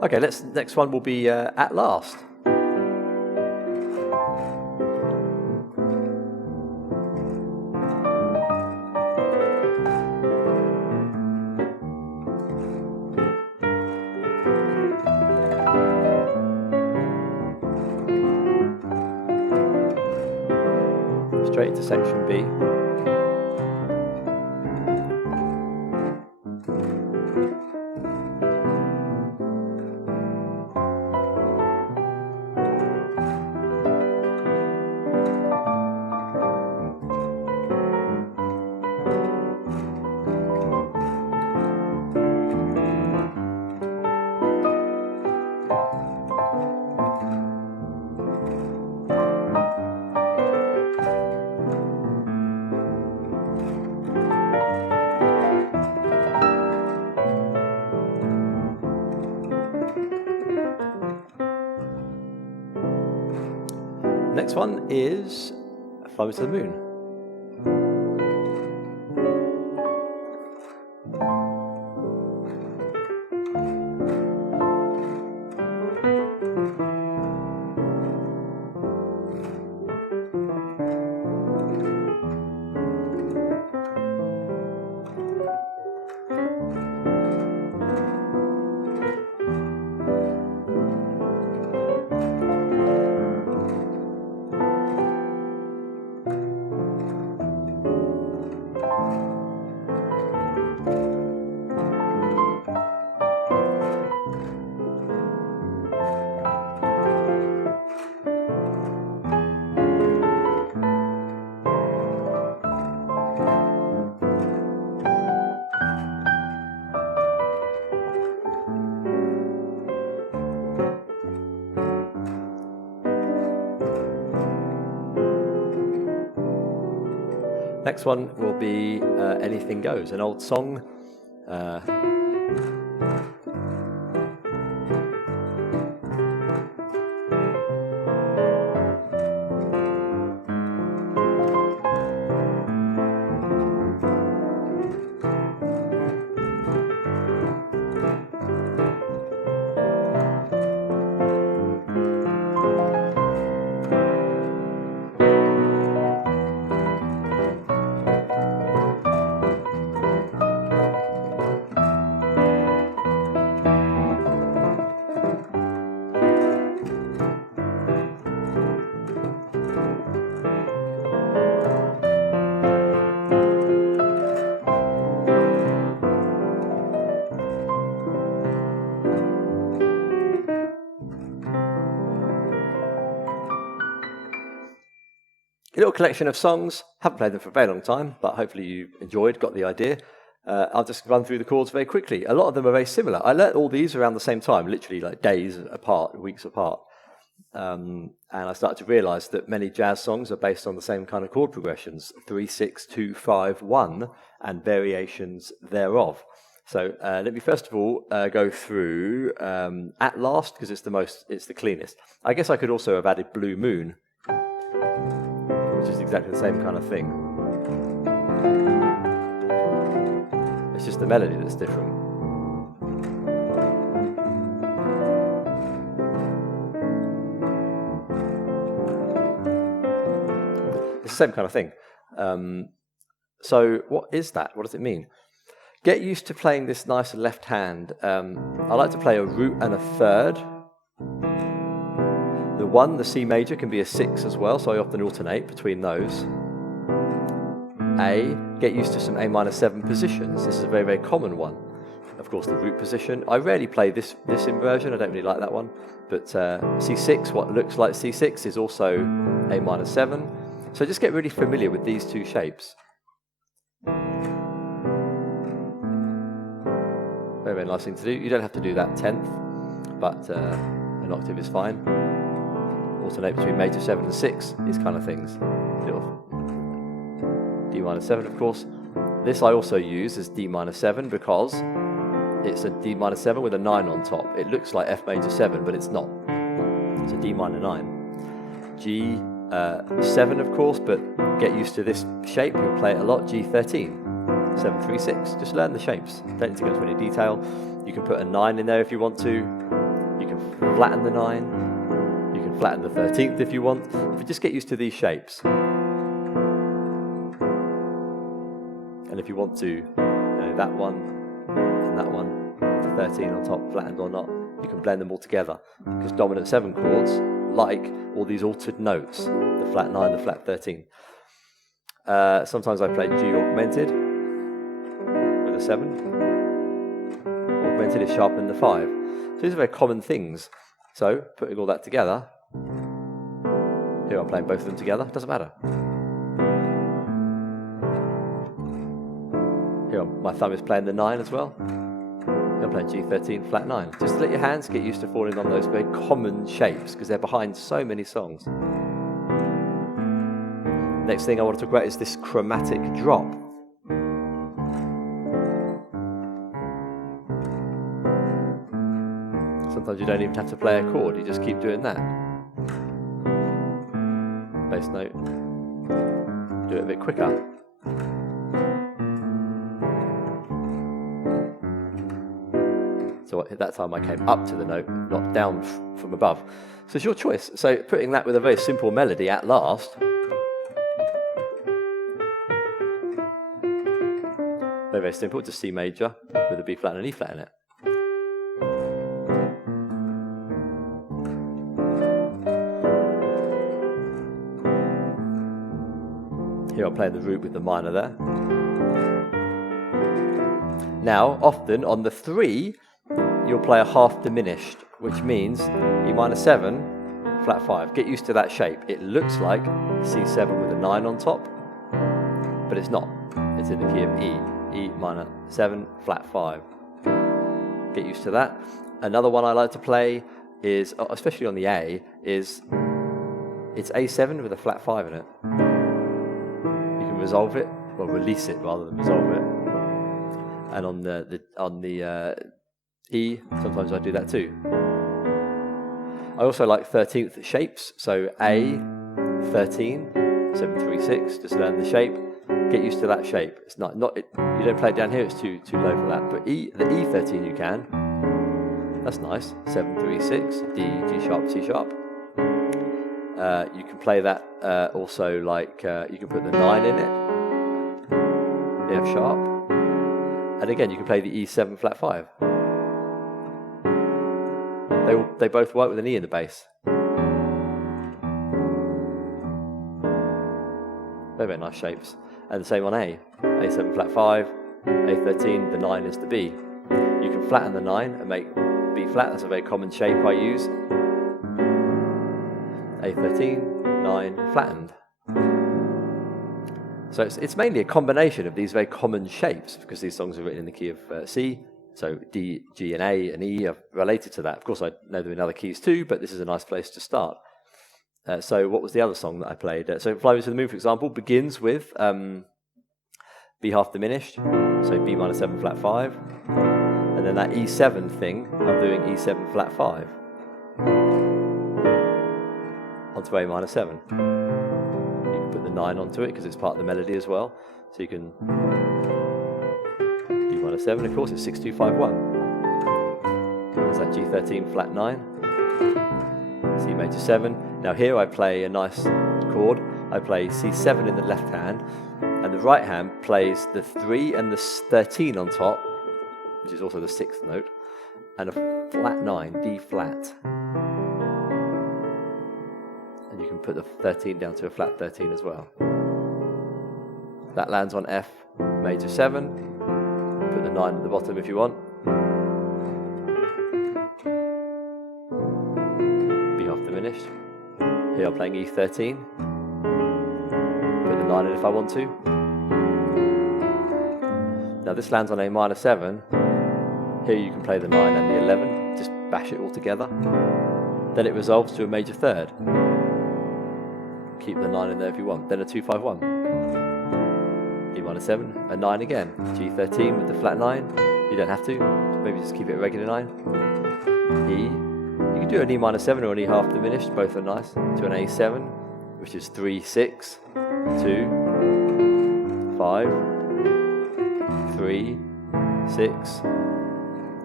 Okay, next one will be At Last. Straight into section B. Next one is Fly Me to the Moon. Next one will be Anything Goes, an old song. A little collection of songs. Haven't played them for a very long time, but hopefully you enjoyed, got the idea. I'll just run through the chords very quickly. A lot of them are very similar. I learnt all these around the same time, literally like days apart, weeks apart. And I started to realise that many jazz songs are based on the same kind of chord progressions, 3, 6, 2, 5, 1, and variations thereof. So let me first of all go through At Last, because it's the cleanest. I guess I could also have added Blue Moon, which is exactly the same kind of thing. It's just the melody that's different. It's the same kind of thing. So what is that? What does it mean? Get used to playing this nice left hand. I like to play a root and a third. The 1, the C major, can be a 6 as well, so I often alternate between those. A, get used to some A minor 7 positions. This is a very, very common one. Of course, the root position. I rarely play this inversion, I don't really like that one. But C6, what looks like C6, is also A minor 7. So just get really familiar with these two shapes. Very, very nice thing to do. You don't have to do that 10th, but an octave is fine. Alternate between major 7 and 6, these kind of things. D minor 7, of course. This I also use as D minor 7 because it's a D minor 7 with a 9 on top. It looks like F major 7, but it's not. It's a D minor 9. G 7, of course, but get used to this shape. You'll play it a lot. G13. 7, 3, 6. Just learn the shapes. Don't need to go into any detail. You can put a 9 in there if you want to. You can flatten the 9. You can flatten the 13th if you want. But just get used to these shapes. And if you want to, that one and that one, the 13 on top, flattened or not, you can blend them all together. Because dominant 7 chords like all these altered notes, the flat 9, the flat 13. Sometimes I play G augmented with a 7. Augmented is sharper than the 5. So these are very common things. So putting all that together, here I'm playing both of them together, doesn't matter. Here my thumb is playing the 9 as well. I'm playing G13 flat 9. Just let your hands get used to falling on those very common shapes because they're behind so many songs. Next thing I want to talk about is this chromatic drop. Sometimes you don't even have to play a chord, you just keep doing that. Bass note. Do it a bit quicker. So at that time I came up to the note, not down from above. So it's your choice. So putting that with a very simple melody at last. Very, very simple, just C major with a B flat and an E flat in it. Here I'm playing the root with the minor there. Now, often on the 3, you'll play a half diminished, which means E minor 7, flat 5. Get used to that shape. It looks like C7 with a 9 on top, but it's not. It's in the key of E. E minor 7, flat 5. Get used to that. Another one I like to play is, especially on the A, is it's A7 with a flat 5 in it. You can resolve it, or release it rather than resolve it. And on the E, sometimes I do that too. I also like 13th shapes, so A, 13, 7, 3, 6, just learn the shape. Get used to that shape. It's not you don't play it down here, it's too low for that. But the E13 you can. That's nice. 7, 3, 6, D, G sharp, C sharp. You can play that also like you can put the 9 in it, the F sharp, and again you can play the E7 flat 5. They both work with an E in the bass. Very, very nice shapes. And the same on A. A7 flat 5, A13, the 9 is the B. You can flatten the 9 and make B flat. That's a very common shape I use. A13, 9, flattened. So it's mainly a combination of these very common shapes because these songs are written in the key of C. So D, G, and A and E are related to that. Of course, I know them in other keys too, but this is a nice place to start. So what was the other song that I played? So Fly Me to the Moon, for example, begins with B half diminished, so B minor 7 flat 5. And then that E7 thing, I'm doing E7 flat 5 onto A minor 7. You can put the 9 onto it because it's part of the melody as well. So you can D minor 7, of course, it's 6, 2, 5, 1. There's that G13 flat 9. C major 7. Now here I play a nice chord. I play C7 in the left hand, and the right hand plays the 3 and the 13 on top, which is also the 6th note, and a flat 9, D flat. And you can put the 13 down to a flat 13 as well. That lands on F major 7. Put the 9 at the bottom if you want. B half diminished. Here I'm playing E13. Put the 9 in if I want to. Now this lands on A minor 7. Here you can play the 9 and the 11. Just bash it all together. Then it resolves to a major 3rd. Keep the 9 in there if you want. Then a 2-5-1. E minor 7, a 9 again. G13 with the flat 9. You don't have to. Maybe just keep it a regular 9. E. You can do an E minor 7 or an E half diminished. Both are nice. To an A7, which is 3, 6, 2, 5, 3, 6.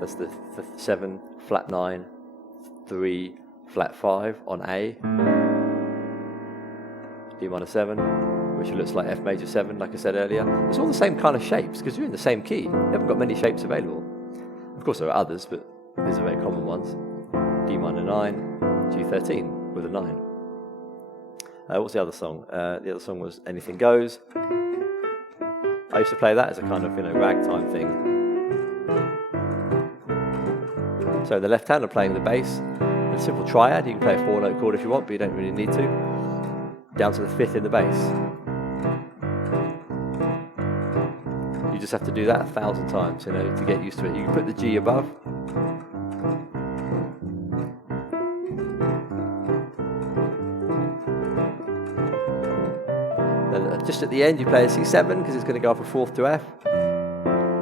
That's the 7, flat 9, 3, flat 5 on A. D minor 7, which looks like F major 7, like I said earlier. It's all the same kind of shapes, because you're in the same key. You haven't got many shapes available. Of course there are others, but these are very common ones. D minor 9, G13 with a 9. What's the other song? The other song was Anything Goes. I used to play that as a kind of, ragtime thing. So the left hand I'm playing the bass. A simple triad. You can play a 4-note chord if you want, but you don't really need to. Down to the 5th in the bass. You just have to do that 1,000 times, to get used to it. You can put the G above. Then just at the end you play a C7 because it's going to go off a 4th to F.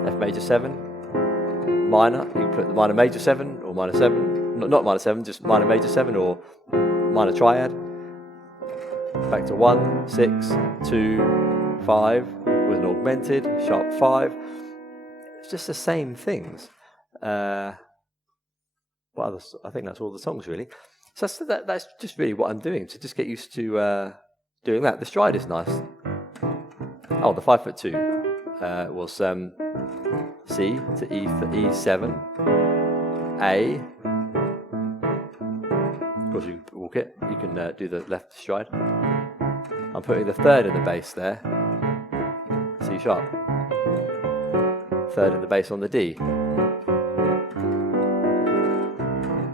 F major 7. Minor, you can put the minor major 7 or minor 7. Not minor 7, just minor major 7 or minor triad. Back to 1, 6, 2, 5 with an augmented, sharp 5. It's just the same things. I think that's all the songs really. So that's just really what I'm doing, to just get used to doing that. The stride is nice. Oh, the 5/2 was C to E7, A. Of course, you can walk it. You can do the left stride. I'm putting the 3rd in the bass there. C sharp. 3rd in the bass on the D.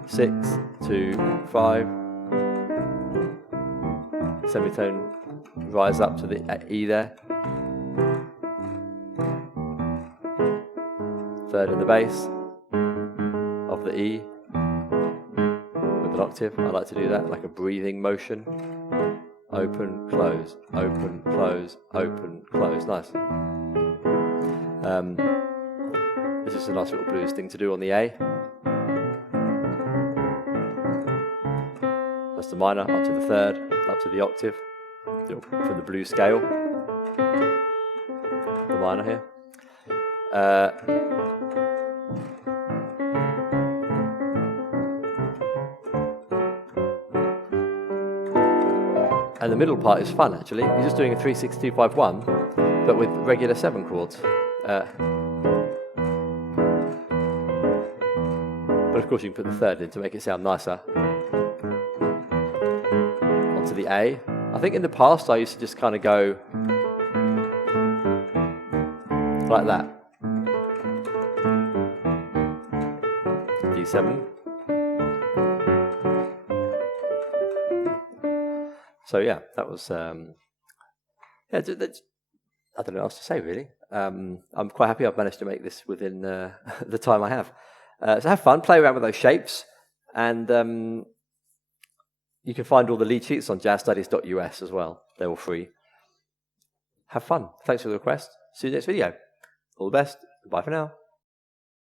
6, 2, 5. Semitone rise up to the E there. 3rd in the bass of the E. Octave. I like to do that, like a breathing motion. Open, close, open, close, open, close. Nice. This is a nice little blues thing to do on the A. That's the minor, up to the 3rd, up to the octave. From the blues scale. The minor here. And the middle part is fun, actually. You're just doing a 3, 6, 2, 5, 1, but with regular 7 chords. But of course you can put the 3rd in to make it sound nicer. Onto the A. I think in the past I used to just kind of go like that. D7. So yeah, that was, I don't know what else to say really. I'm quite happy I've managed to make this within the time I have. So have fun, play around with those shapes, and you can find all the lead sheets on jazzstudies.us as well. They're all free. Have fun. Thanks for the request. See you next video. All the best. Bye for now.